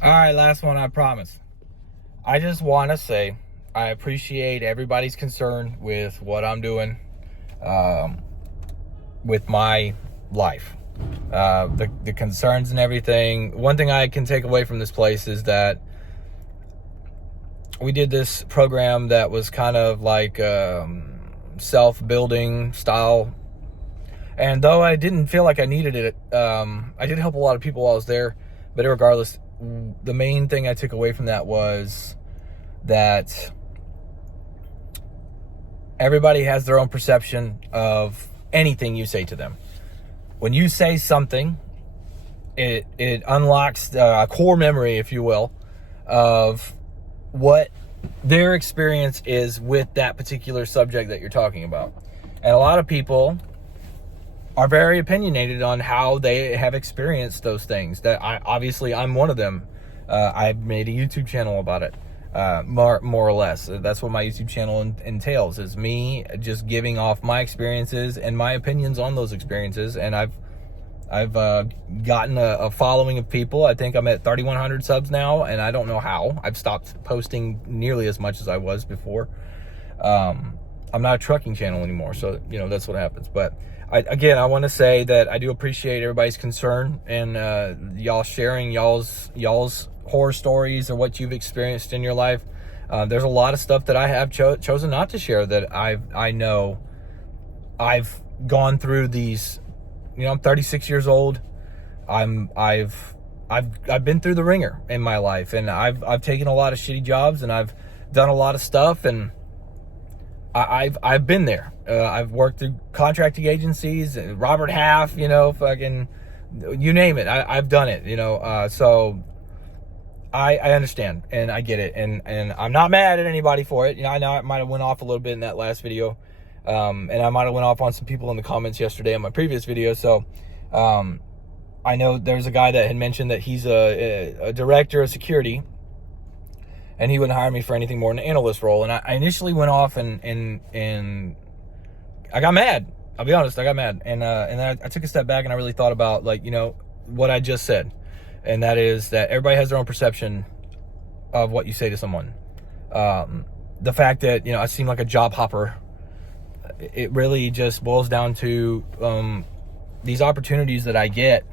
All right, last one, I promise. I just want to say I appreciate everybody's concern with what I'm doing um, with my life. The concerns and everything. One thing I can take away from this place is that we did this program that was kind of like self-building style. And though I didn't feel like I needed it, I did help a lot of people while I was there. But regardless, the main thing I took away from that was that everybody has their own perception of anything you say to them. When you say something, it unlocks a core memory, if you will, of what their experience is with that particular subject that you're talking about. And a lot of people are very opinionated on how they have experienced those things. I'm one of them. I've made a YouTube channel about it, more or less. That's what my YouTube channel entails, is me just giving off my experiences and my opinions on those experiences. And I've gotten a following of people. I think I'm at 3,100 subs now, and I don't know how. I've stopped posting nearly as much as I was before. I'm not a trucking channel anymore, so that's what happens. But I want to say that I do appreciate everybody's concern and y'all sharing y'all's horror stories or what you've experienced in your life. There's a lot of stuff that I have chosen not to share that I know I've gone through these. I'm 36 years old. I've been through the ringer in my life, and I've taken a lot of shitty jobs, and I've done a lot of stuff, and I've been there. I've worked through contracting agencies, Robert Half, fucking, you name it. I've done it, so I understand and I get it. And I'm not mad at anybody for it. I know I might have went off a little bit in that last video. And I might have went off on some people in the comments yesterday on my previous video. So, I know there's a guy that had mentioned that he's a director of security, and he wouldn't hire me for anything more than an analyst role. And I initially went off and I got mad. I'll be honest, I got mad. And then I took a step back and I really thought about, what I just said. And that is that everybody has their own perception of what you say to someone. The fact that, I seem like a job hopper, it really just boils down to these opportunities that I get.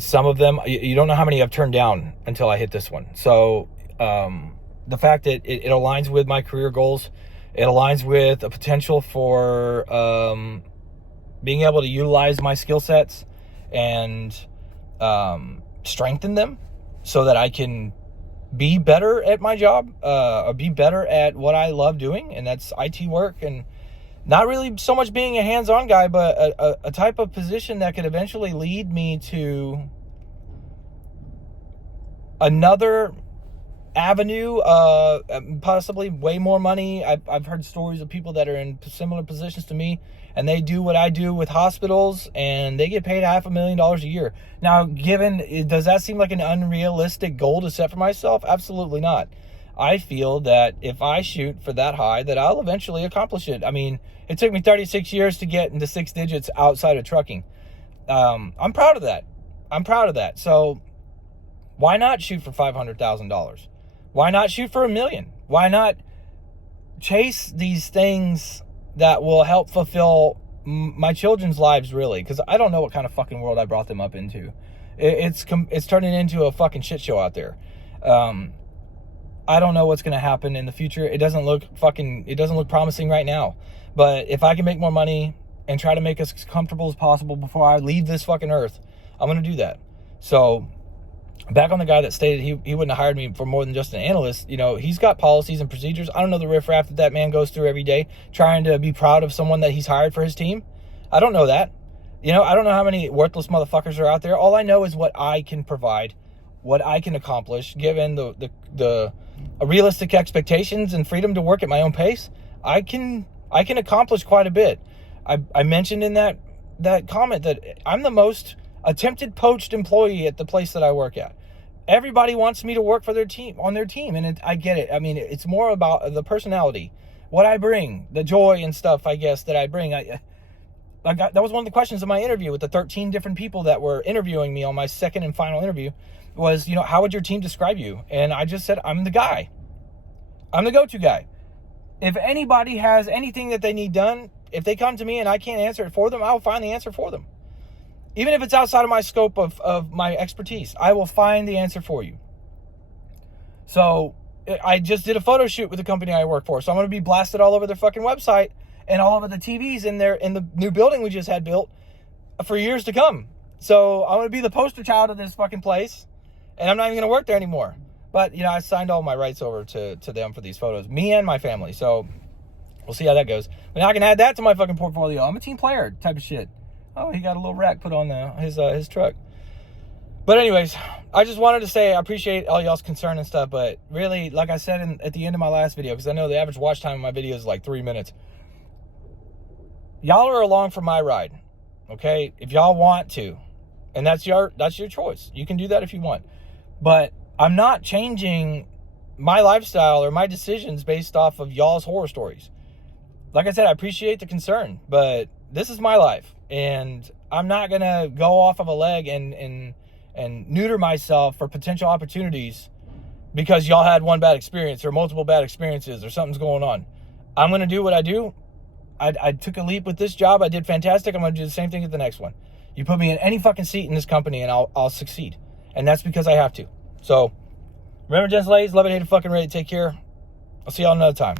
Some of them, you don't know how many I've turned down until I hit this one. So the fact that it aligns with my career goals, it aligns with a potential for being able to utilize my skill sets and strengthen them so that I can be better at my job, or be better at what I love doing, and that's IT work. And not really so much being a hands-on guy, but a type of position that could eventually lead me to another avenue, possibly way more money. I've heard stories of people that are in similar positions to me, and they do what I do with hospitals, and they get paid $500,000 a year. Now, does that seem like an unrealistic goal to set for myself? Absolutely not. I feel that if I shoot for that high, that I'll eventually accomplish it. I mean, it took me 36 years to get into 6 digits outside of trucking. I'm proud of that. So why not shoot for $500,000? Why not shoot for $1 million? Why not chase these things that will help fulfill my children's lives, really? Because I don't know what kind of fucking world I brought them up into. It's turning into a fucking shit show out there. I don't know what's going to happen in the future. It doesn't look promising right now. But if I can make more money and try to make us as comfortable as possible before I leave this fucking earth, I'm going to do that. So back on the guy that stated he wouldn't have hired me for more than just an analyst, he's got policies and procedures. I don't know the riffraff that man goes through every day trying to be proud of someone that he's hired for his team. I don't know that. I don't know how many worthless motherfuckers are out there. All I know is what I can provide, what I can accomplish, given the realistic expectations and freedom to work at my own pace. I can accomplish quite a bit. I mentioned in that comment that I'm the most attempted poached employee at the place that I work at. Everybody wants me to work for their team, and I get it. I mean, it's more about the personality, what I bring, the joy and stuff, I guess, that I bring. that was one of the questions of my interview with the 13 different people that were interviewing me on my second and final interview was, how would your team describe you? And I just said, I'm the guy. I'm the go-to guy. If anybody has anything that they need done, if they come to me and I can't answer it for them, I'll find the answer for them. Even if it's outside of my scope of my expertise, I will find the answer for you. So I just did a photo shoot with the company I work for. So I'm going to be blasted all over their fucking website and all over the TVs in the new building we just had built for years to come. So I'm going to be the poster child of this fucking place, and I'm not even going to work there anymore. But, I signed all my rights over to them for these photos, me and my family. So we'll see how that goes. But now I can add that to my fucking portfolio. I'm a team player type of shit. Oh, he got a little rack put on his truck. But anyways, I just wanted to say I appreciate all y'all's concern and stuff, but really, like I said at the end of my last video, because I know the average watch time of my video is like 3 minutes, y'all are along for my ride, okay? If y'all want to, and that's your choice. You can do that if you want. But I'm not changing my lifestyle or my decisions based off of y'all's horror stories. Like I said, I appreciate the concern, but this is my life, and I'm not going to go off of a leg and neuter myself for potential opportunities because y'all had one bad experience or multiple bad experiences or something's going on. I'm going to do what I do. I took a leap with this job. I did fantastic. I'm going to do the same thing at the next one. You put me in any fucking seat in this company and I'll succeed. And that's because I have to. So remember, gents, ladies, love it, hate it, fucking ready. Take care. I'll see y'all another time.